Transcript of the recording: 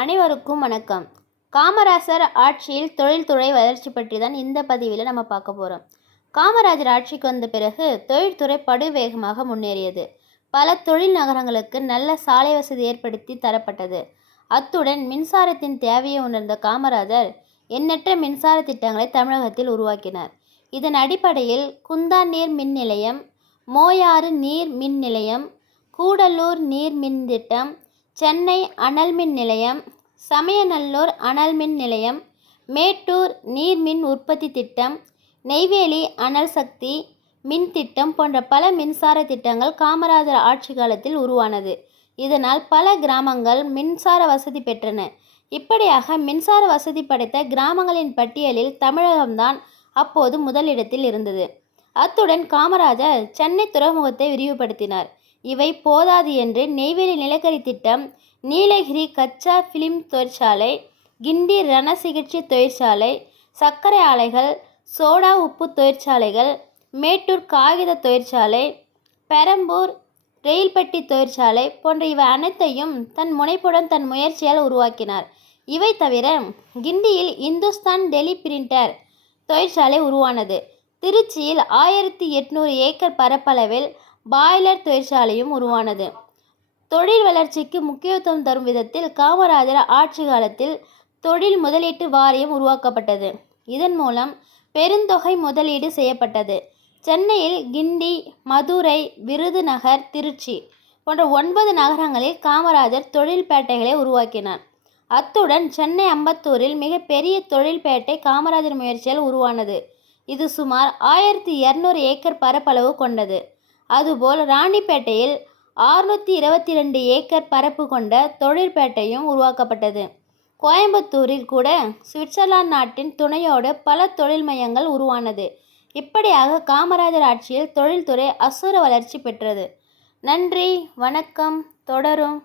அனைவருக்கும் வணக்கம். காமராசர் ஆட்சியில் தொழில்துறை வளர்ச்சி பற்றி தான் இந்த பதிவில் நம்ம பார்க்க போகிறோம் காமராஜர் ஆட்சிக்கு வந்த பிறகு தொழில்துறை படுவேகமாக முன்னேறியது. பல தொழில் நகரங்களுக்கு நல்ல சாலை வசதி ஏற்படுத்தி தரப்பட்டது. அத்துடன் மின்சாரத்தின் தேவையை உணர்ந்த காமராஜர் எண்ணற்ற மின்சார திட்டங்களை தமிழகத்தில் உருவாக்கினார். இதன் அடிப்படையில் குந்தா நீர் மின் நிலையம் மோயாறு நீர் மின் நிலையம் கூடலூர் நீர் மின் திட்டம் சென்னை அனல் மின் நிலையம் சமயநல்லூர் அனல் மின் நிலையம் மேட்டூர் நீர்மின் உற்பத்தி திட்டம் நெய்வேலி அனல் சக்தி மின் திட்டம் போன்ற பல மின்சார திட்டங்கள் காமராஜர் ஆட்சி காலத்தில் உருவானது. இதனால் பல கிராமங்கள் மின்சார வசதி பெற்றன. இப்படியாக மின்சார வசதி படைத்த கிராமங்களின் பட்டியலில் தமிழகம்தான் அப்போது முதலிடத்தில் இருந்தது. அத்துடன் காமராஜர் சென்னை துறைமுகத்தை விரிவுபடுத்தினார். இவை போதாது என்று நெய்வேலி நிலக்கரி திட்டம் நீலகிரி கச்சா ஃபிலிம் தொழிற்சாலை கிண்டி ரண சிகிச்சை தொழிற்சாலை சர்க்கரை ஆலைகள் சோடா உப்பு தொழிற்சாலைகள் மேட்டூர் காகித தொழிற்சாலை பெரம்பூர் ரெயில்பட்டி தொழிற்சாலை போன்ற இவை அனைத்தையும் தன் முனைப்புடன் தன் முயற்சியால் உருவாக்கினார். இவை தவிர கிண்டியில் இந்துஸ்தான் டெலி பிரிண்டர் தொழிற்சாலை உருவானது. திருச்சியில் ஆயிரத்தி எட்நூறு ஏக்கர் பரப்பளவில் பாய்லர் தொழிற்சாலையும் உருவானது. தொழில் வளர்ச்சிக்கு முக்கியத்துவம் தரும் விதத்தில் காமராஜர் ஆட்சி காலத்தில் தொழில் முதலீட்டு வாரியம் உருவாக்கப்பட்டது. இதன் மூலம் பெருந்தொகை முதலீடு செய்யப்பட்டது. சென்னையில் கிண்டி மதுரை விருதுநகர் திருச்சி போன்ற ஒன்பது நகரங்களில் காமராஜர் தொழில்பேட்டைகளை உருவாக்கினார். அத்துடன் சென்னை அம்பத்தூரில் மிகப்பெரிய தொழில்பேட்டை காமராஜர் முயற்சியால் உருவானது. இது சுமார் ஆயிரத்தி இரநூறு ஏக்கர் பரப்பளவு கொண்டது. அதுபோல் ராணிப்பேட்டையில் ஆறுநூற்றி இருபத்தி ரெண்டு ஏக்கர் பரப்பு கொண்ட தொழிற்பேட்டையும் உருவாக்கப்பட்டது. கோயம்புத்தூரில் கூட சுவிட்சர்லாந்து நாட்டின் துணையோடு பல தொழில் மையங்கள் உருவானது. இப்படியாக காமராஜர் ஆட்சியில் தொழில்துறை அசுர வளர்ச்சி பெற்றது. நன்றி வணக்கம் தொடரும்.